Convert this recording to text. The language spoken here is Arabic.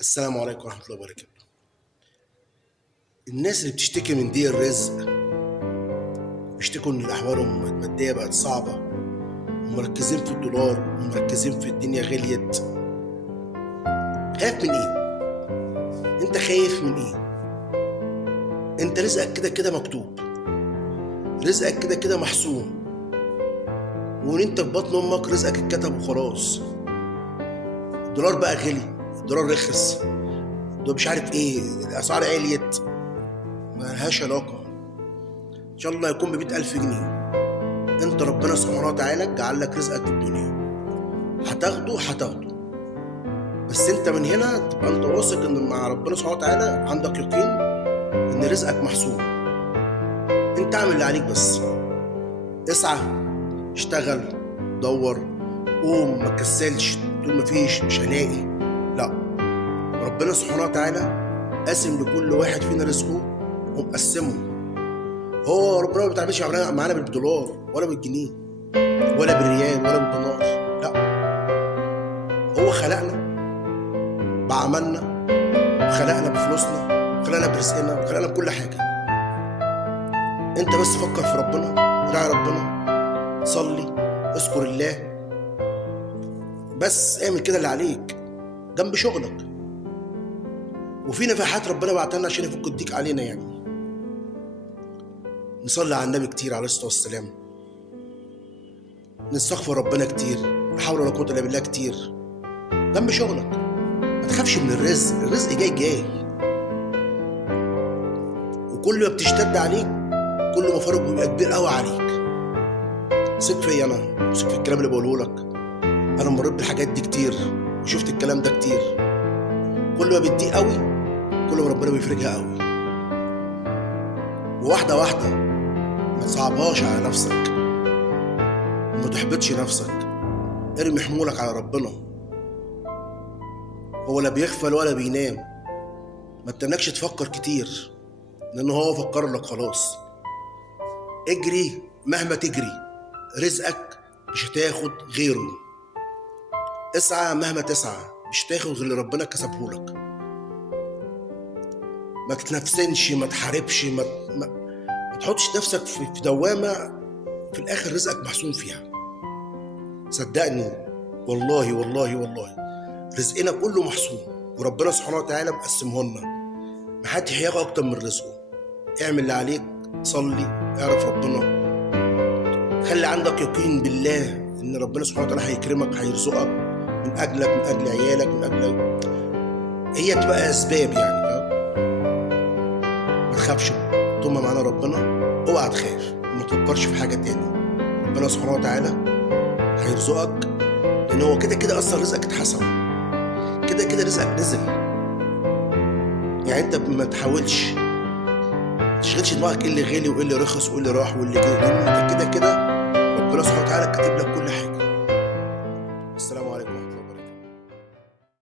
السلام عليكم ورحمة الله وبركاته. الناس اللي بتشتكي من ضيق الرزق، بيشتكوا إن أحوالهم المادية بقت صعبة، ومركزين في الدولار ومركزين في الدنيا غليت. خايف من إيه؟ أنت خايف من إيه؟ أنت رزقك كده كده مكتوب، رزقك كده كده محسوم، وإن أنت في بطن أمك رزقك اتكتب وخلاص. الدولار بقى غلي، الدولار رخص، ده مش عارف إيه، الأسعار عليت، ملهاش علاقة. إن شاء الله يكون ب100,000 جنيه، انت ربنا سبحانه وتعالى جعل لك رزقك في الدنيا، هتاخده، بس انت من هنا تبقى انت واثق ان مع ربنا سبحانه وتعالى عندك يقين ان رزقك محسوب. انت اعمل اللي عليك بس، اسعى، اشتغل، دور، قوم، ما تكسلش تقول مفيش مش هلاقي. لا، ربنا سبحانه وتعالى قاسم لكل واحد فينا رزقه ومقسمه. هو ربنا ما بيتعاملش معانا بالدولار ولا بالجنيه ولا بالريال ولا بالدينار، لا، هو خلقنا بعملنا، وخلقنا بفلوسنا، وخلقنا برزقنا، وخلقنا بكل حاجه. انت بس فكر في ربنا، راعي ربنا، صلي، اذكر الله، بس اعمل كده اللي عليك جنب شغلك. وفي نفحات ربنا بعتها لنا عشان يفك الضيق علينا يعني. نصلي على النبي كتير عليه الصلاه والسلام، نستغفر ربنا كتير، لا حول ولا قوه الا بالله كتير جنب شغلك. ما تخافش من الرزق، الرزق جاي، وكل ما بتشتد عليك كل ما فرق بيبقى كبير قوي عليك. ثق فيا انا، ثق في الكلام اللي بقوله لك. انا مريت بالحاجات دي كتير وشفت الكلام ده كتير. كل ما بتضيق قوي كل ما ربنا بيفرجها قوي، وواحده واحده. ما تصعبهاش على نفسك وما تحبطش نفسك، ارمي حمولك على ربنا، هو لا بيغفل ولا بينام. ما تنكش تفكر كتير لان هو فكر لك خلاص. اجري مهما تجري، رزقك مش هتاخد غيره. اسعى مهما تسعى، مش هتاخد غير اللي ربنا كسبهولك. ما تتنفسنش، ما تحاربش، ما تحطش نفسك في دوامه في الاخر رزقك محسوم فيها. صدقني، والله والله والله رزقنا كله محسوم، وربنا سبحانه وتعالى مقسمه لنا. محدش هياخد اكتر من رزقه. اعمل اللي عليك، صلي، اعرف ربنا، خلي عندك يقين بالله ان ربنا سبحانه وتعالى هيكرمك، هيرزقك من اجلك، من اجل عيالك، من اجلك. هي تبقى اسباب يعني، فاهم؟ ما تخافش طول ما معانا ربنا، اوعى تخاف وما تفكرش في حاجه تاني. ربنا سبحانه وتعالى هيرزقك، لان هو كده كده اصلا رزقك اتحسن، كده كده رزقك نزل. يعني انت ما تحاولش، ما تشغلش دماغك ايه اللي غالي وايه اللي رخص وايه اللي راح وايه اللي جه، لان انت كده كده ربنا سبحانه وتعالى كاتب لك